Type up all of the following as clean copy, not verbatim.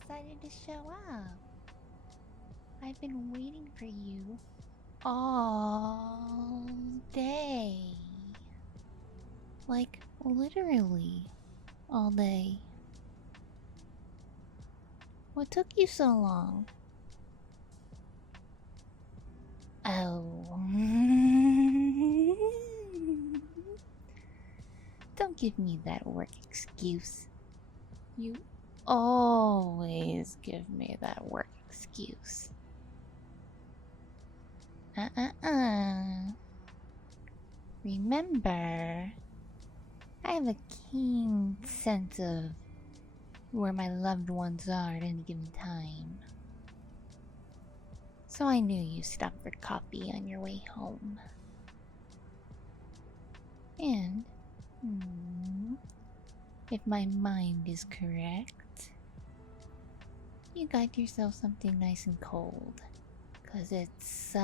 decided to show up. I've been waiting for you all day. Like, literally all day. What took you so long? Oh. Don't give me that work excuse. You always give me that work excuse. Remember, I have a keen sense of where my loved ones are at any given time. So I knew you stopped for coffee on your way home. And, if my mind is correct, you got yourself something nice and cold. 'Cause it's such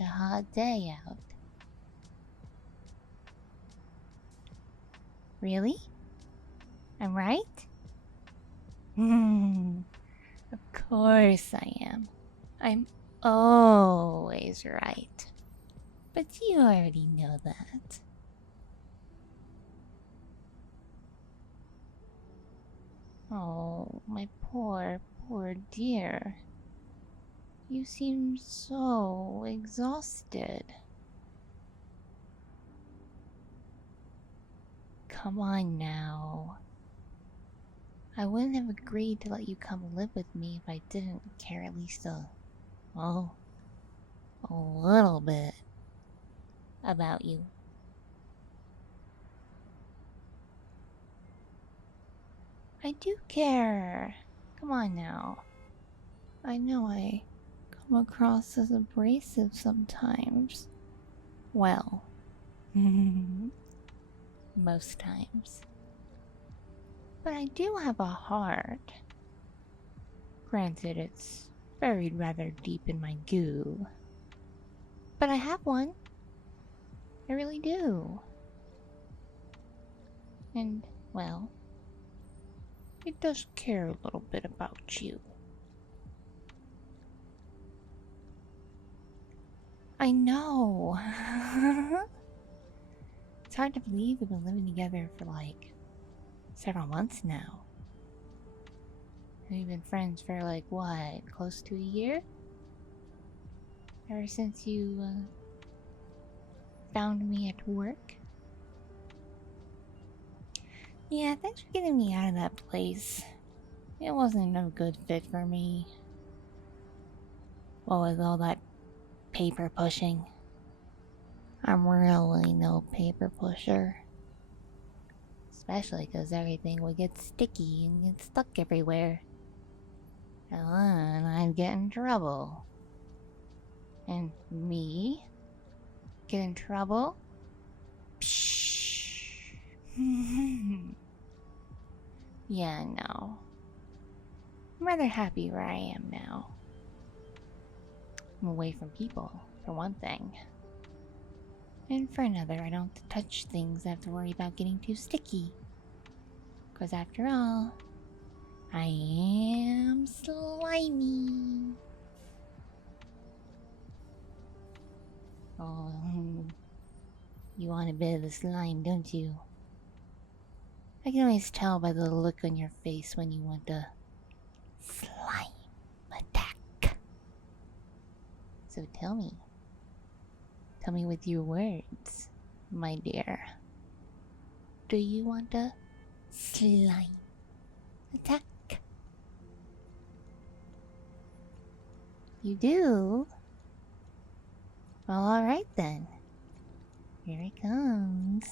a hot day out. Really? I'm right? Of course I am. I'm always right. But you already know that. Oh, my poor dear. You seem so exhausted. Come on now. I wouldn't have agreed to let you come live with me if I didn't care at least a little bit about you. I do care. Come on now. I know I come across as abrasive sometimes. Well, most times. But I do have a heart. Granted, it's buried rather deep in my goo. But I have one. I really do. And, well, it does care a little bit about you. I know. It's hard to believe we've been living together for like several months now. We've been friends for like what, close to a year? Ever since you found me at work. Yeah, thanks for getting me out of that place. It wasn't no good fit for me. What with all that paper pushing. I'm really no paper pusher. Especially because everything would get sticky and get stuck everywhere. And then I'd get in trouble. And me? Get in trouble? Psh. Yeah, no. I'm rather happy where I am now. I'm away from people, for one thing. And for another, I don't have to touch things I have to worry about getting too sticky. Because after all, I am slimy. Oh, you want a bit of the slime, don't you? I can always tell by the look on your face when you want a slime attack. So tell me with your words, my dear. Do you want a slime attack? You do? Well, alright then. Here it comes.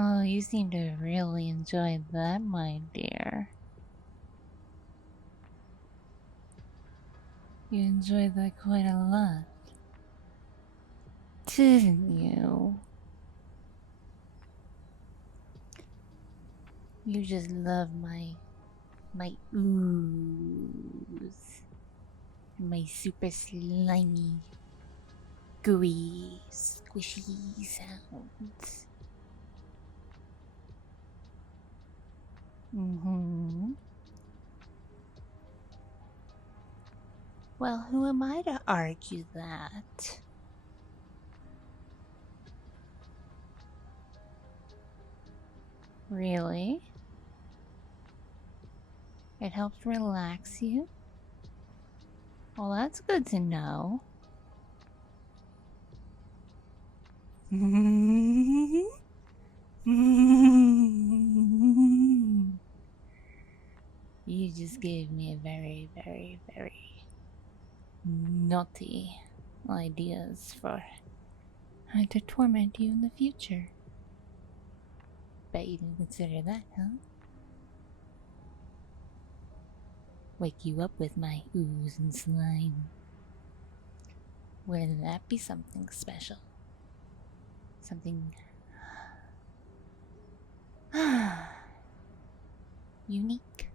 Oh, you seem to really enjoy that, my dear. You enjoyed that quite a lot, didn't you? You just love my ooze. My super slimy, gooey, squishy sounds. Mm-hmm. Well, who am I to argue that? Really? It helps relax you? Well, that's good to know. You just gave me a very, very, very naughty ideas for how to torment you in the future. Bet you didn't consider that, huh? Wake you up with my ooze and slime. Wouldn't that be something special? Something unique?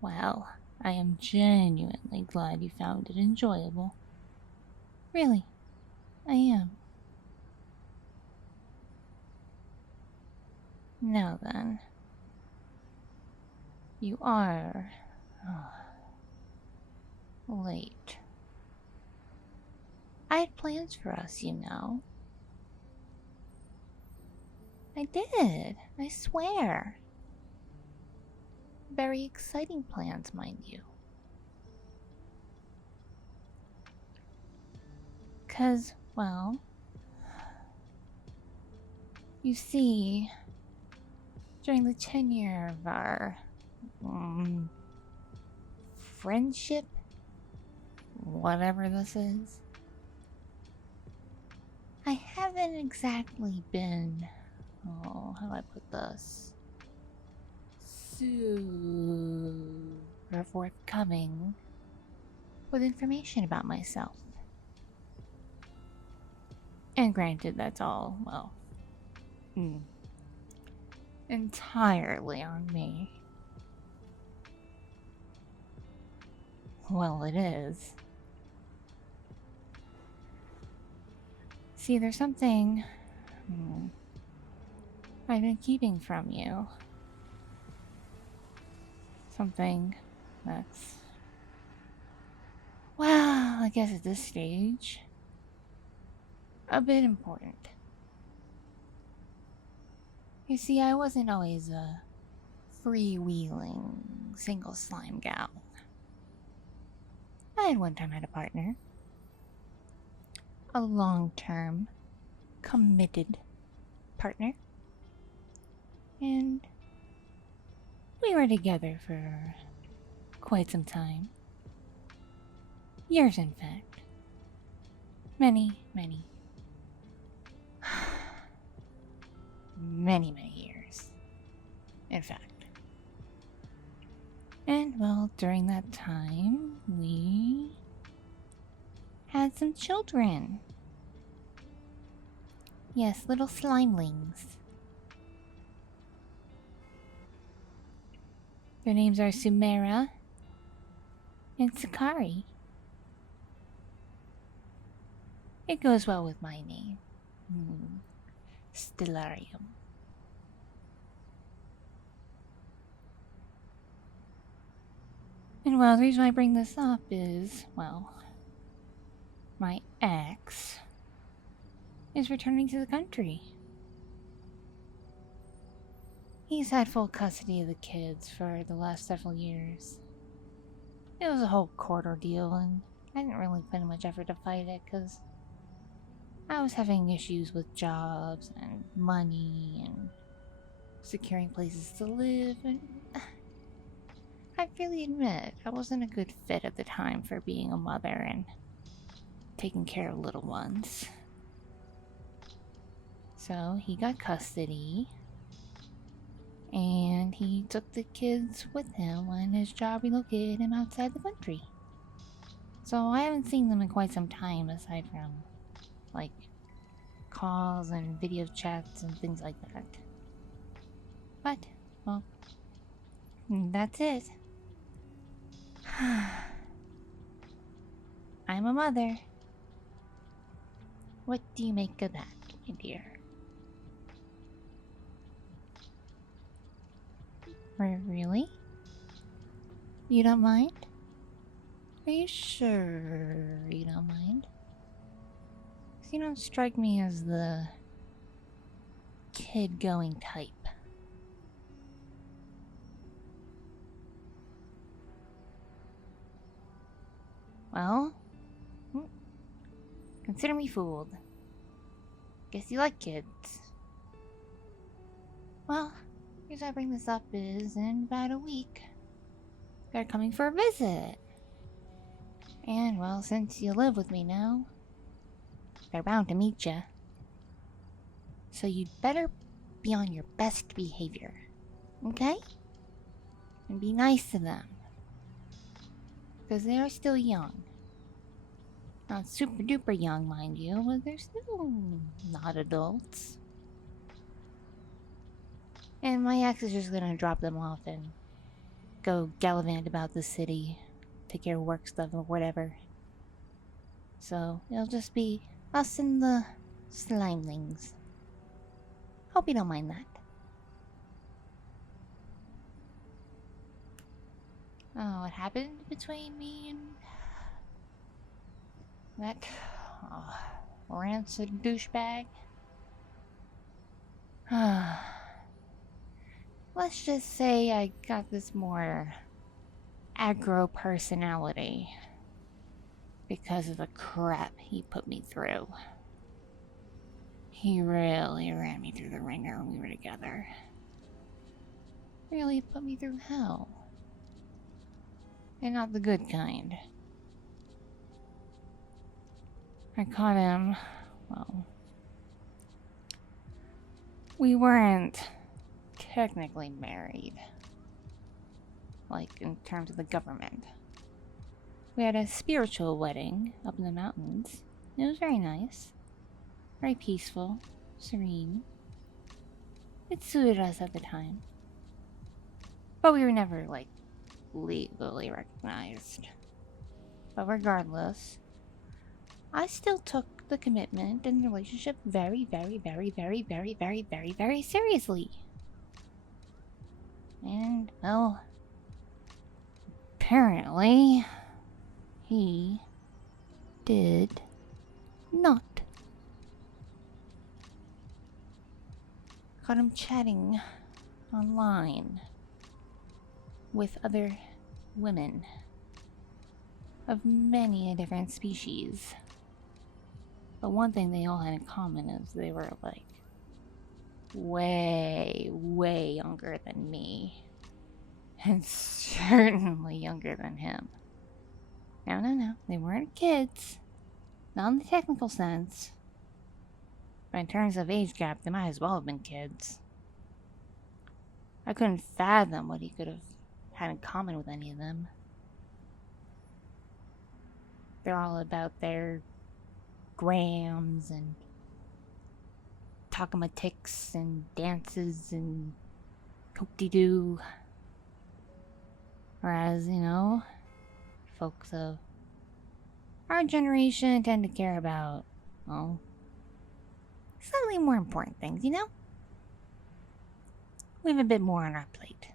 Well, I am genuinely glad you found it enjoyable. Really, I am. Now then, you are late. I had plans for us, you know. I did, I swear. Very exciting plans, mind you. 'Cause, well, you see, during the tenure of our friendship, whatever this is, I haven't exactly been, oh, how do I put this? Super forthcoming with information about myself. And granted, that's all, well, entirely on me. Well, it is. See, there's something I've been keeping from you. Something that's... Well, I guess at this stage, a bit important. You see, I wasn't always a freewheeling single slime gal. I had one time had a partner. A long-term, committed partner. And we were together for quite some time. Years, in fact. Many, many, many years, in fact. And well, during that time, we had some children. Yes, little slimelings. Their names are Sumera and Sakari. It goes well with my name. Stellarium. And well, the reason I bring this up is, well, my ex is returning to the country. He's had full custody of the kids for the last several years. It was a whole court ordeal, and I didn't really put in much effort to fight it because I was having issues with jobs and money and securing places to live, and I really admit I wasn't a good fit at the time for being a mother and taking care of little ones. So he got custody, and he took the kids with him when his job relocated him outside the country. So I haven't seen them in quite some time aside from, like, calls and video chats and things like that. But, well, that's it. I'm a mother. What do you make of that, my dear? Really? You don't mind? Are you sure you don't mind? 'Cause you don't strike me as the kid-going type. Well, consider me fooled. Guess you like kids. Well, the reason I bring this up is in about a week, they're coming for a visit. And, well, since you live with me now, they're bound to meet you. So you'd better be on your best behavior, okay? And be nice to them. Because they are still young. Not super duper young, mind you, but they're still not adults. And my ex is just gonna drop them off and go gallivant about the city, take care of work stuff or whatever. So it'll just be us and the slimelings. Hope you don't mind that. Oh, what happened between me and that rancid douchebag? Let's just say I got this more aggro personality because of the crap he put me through. He really ran me through the ringer when we were together. Really put me through hell. And not the good kind. I caught him, well, we weren't technically married, like in terms of the government. We had a spiritual wedding up in the mountains. It was very nice, very peaceful, serene. It suited us at the time. But we were never, like, legally recognized. But regardless, I still took the commitment and the relationship very, very, very, very, very, very, very, very seriously. And, well, apparently, he did not. Caught him chatting online with other women of many different species. But one thing they all had in common is they were like way, way younger than me. And certainly younger than him. No, they weren't kids. Not in the technical sense. But in terms of age gap, they might as well have been kids. I couldn't fathom what he could have had in common with any of them. They're all about their grams and talkamatics and dances and hoop-de-doo. Whereas, folks of our generation tend to care about, well, slightly more important things, We have a bit more on our plate.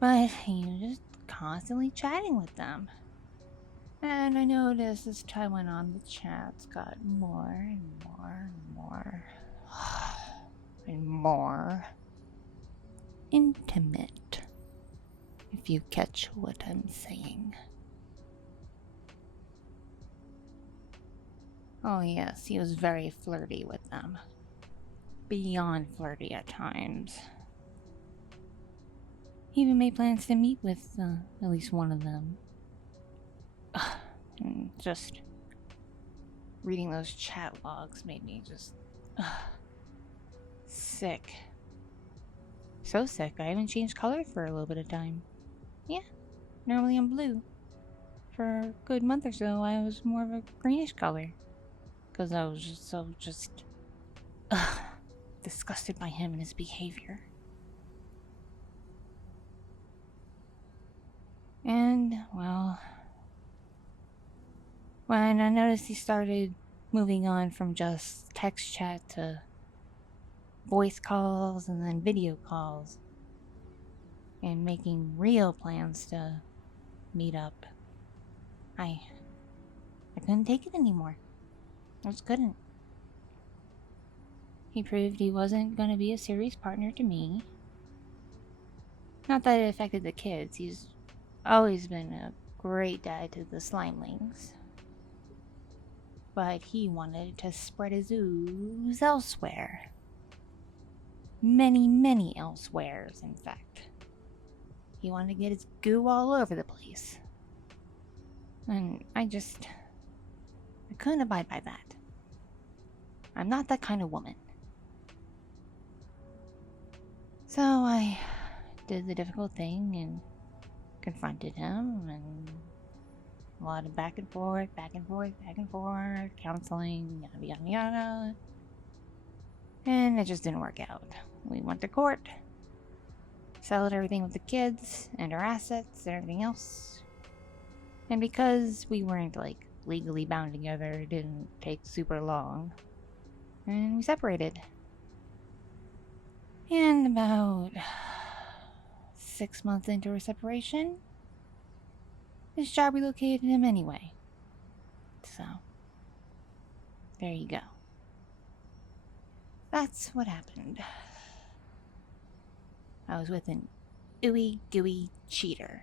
But he was just constantly chatting with them. And I noticed as time went on, the chats got more and more and more and more intimate, if you catch what I'm saying. Oh yes, he was very flirty with them. Beyond flirty at times. He even made plans to meet with at least one of them. And just reading those chat logs made me just sick. So sick, I even changed color for a little bit of time. Yeah, normally I'm blue. For a good month or so, I was more of a greenish color. Because I was just so disgusted by him and his behavior. And, well, when I noticed he started moving on from just text chat to voice calls and then video calls, and making real plans to meet up, I couldn't take it anymore. I just couldn't. He proved he wasn't going to be a serious partner to me. Not that it affected the kids. He's always been a great dad to the slimelings. But he wanted to spread his ooze elsewhere. Many, many elsewheres, in fact. He wanted to get his goo all over the place. And I couldn't abide by that. I'm not that kind of woman. So I did the difficult thing and confronted him, and a lot of back and forth, counseling, yada yada yada. And it just didn't work out. We went to court, settled everything with the kids and our assets and everything else. And because we weren't legally bound together, it didn't take super long. And we separated. And about 6 months into our separation, his job relocated him anyway. So, there you go. That's what happened. I was with an ooey gooey cheater.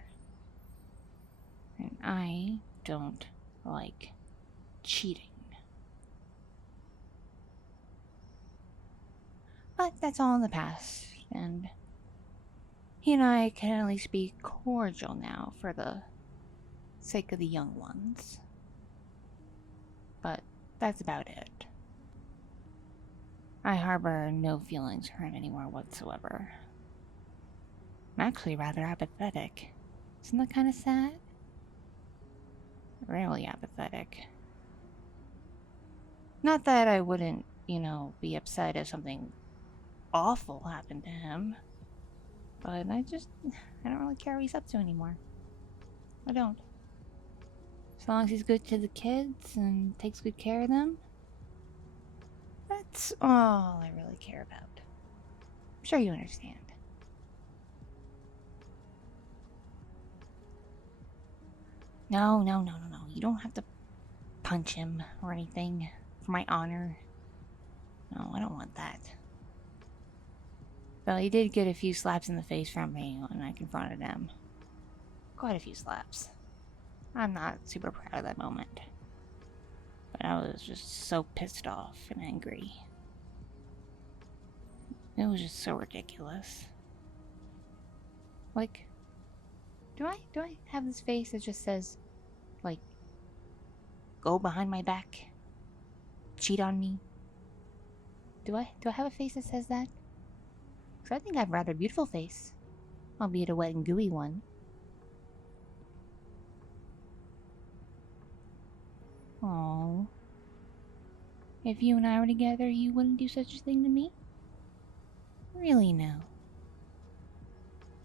And I don't like cheating. But that's all in the past, and he and I can at least be cordial now for the sake of the young ones. But that's about it. I harbor no feelings for him anymore whatsoever. I'm actually rather apathetic. Isn't that kind of sad? Really apathetic. Not that I wouldn't, be upset if something awful happened to him. But I don't really care what he's up to anymore. I don't. As long as he's good to the kids and takes good care of them, that's all I really care about. I'm sure you understand. No. You don't have to punch him or anything for my honor. No, I don't want that. Though he did get a few slaps in the face from me when I confronted him. Quite a few slaps. I'm not super proud of that moment. But I was just so pissed off and angry. It was just so ridiculous. Like, do I have this face that just says, like, go behind my back, cheat on me? Do I have a face that says that? Because I think I have a rather beautiful face, albeit a wet and gooey one. Oh, if you and I were together, you wouldn't do such a thing to me? Really now?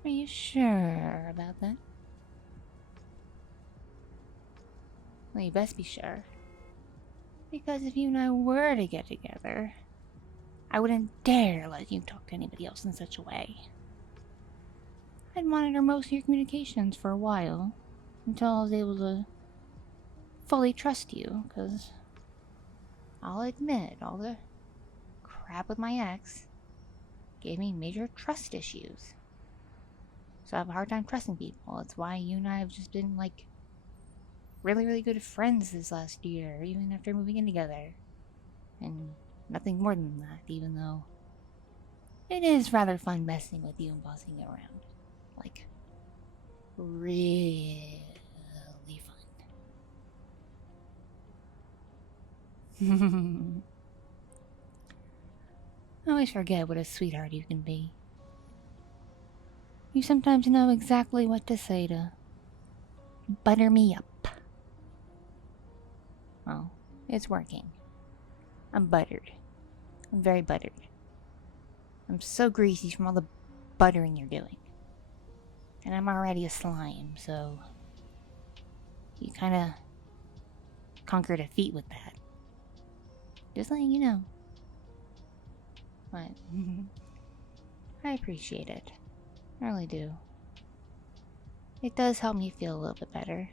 Are you sure about that? Well, you best be sure. Because if you and I were to get together, I wouldn't dare let you talk to anybody else in such a way. I'd monitor most of your communications for a while, until I was able to fully trust you, because I'll admit, all the crap with my ex gave me major trust issues. So I have a hard time trusting people. That's why you and I have just been, like, really, really good friends this last year, even after moving in together. And nothing more than that, even though it is rather fun messing with you and bossing you around. Like, really fun. I always forget what a sweetheart you can be. You sometimes know exactly what to say to butter me up. Well, it's working. I'm buttered. I'm very buttered. I'm so greasy from all the buttering you're doing. And I'm already a slime, so you kinda conquered a feat with that. Just letting you know. But I appreciate it. I really do. It does help me feel a little bit better,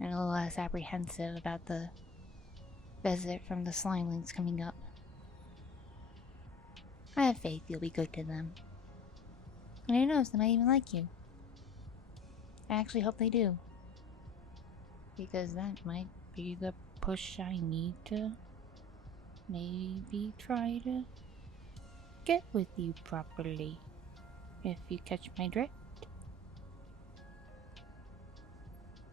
and a little less apprehensive about the visit from the slimelings coming up. I have faith you'll be good to them. And who knows, they might even like you. I actually hope they do. Because that might be the push I need to maybe try to get with you properly. If you catch my drift.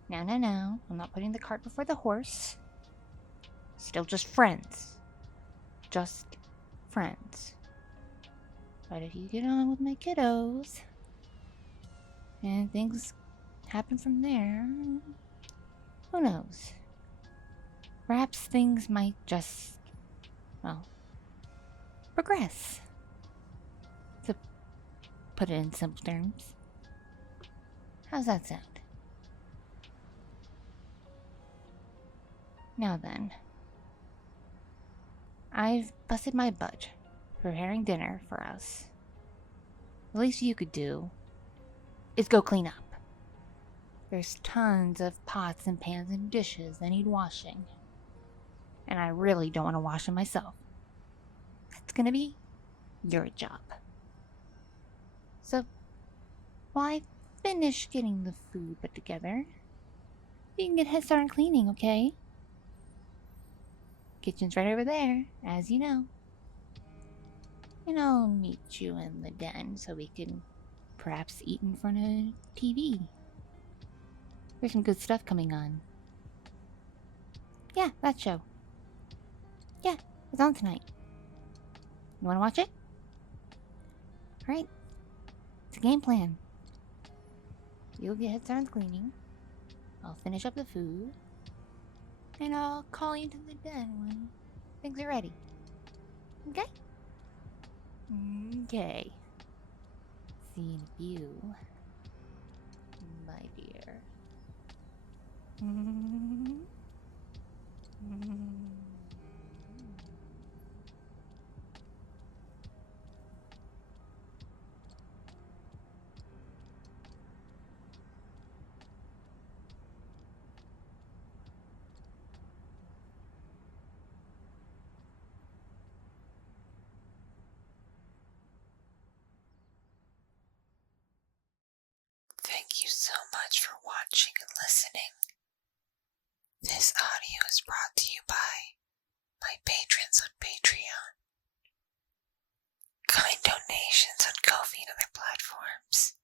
No. I'm not putting the cart before the horse. Still just friends. Just friends. But if you get on with my kiddos, and things happen from there, who knows? Perhaps things might just, well, progress. To put it in simple terms. How's that sound? Now then, I've busted my butt preparing dinner for us. The least you could do is go clean up. There's tons of pots and pans and dishes that need washing. And I really don't want to wash them myself. It's gonna be your job. So, while I finish getting the food put together, you can get a head start on cleaning, okay? Kitchen's right over there, as you know. And I'll meet you in the den so we can perhaps eat in front of TV. There's some good stuff coming on. Yeah, that show. Yeah, it's on tonight. You wanna watch it? Alright. It's a game plan. You'll get head start on cleaning. I'll finish up the food. And I'll call you to the den when things are ready. Okay? Okay. See you in a few, my dear. Thank you so much for watching and listening. This audio is brought to you by my patrons on Patreon, kind donations on Ko-fi and other platforms,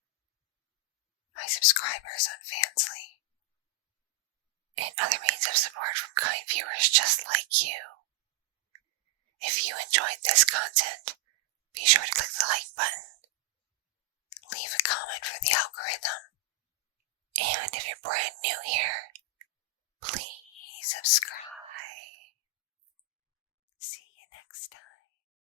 my subscribers on Fansly, and other means of support from kind viewers just like you. If you enjoyed this content, be sure to click the like button, leave a comment for the algorithm, and if you're brand new here, please subscribe.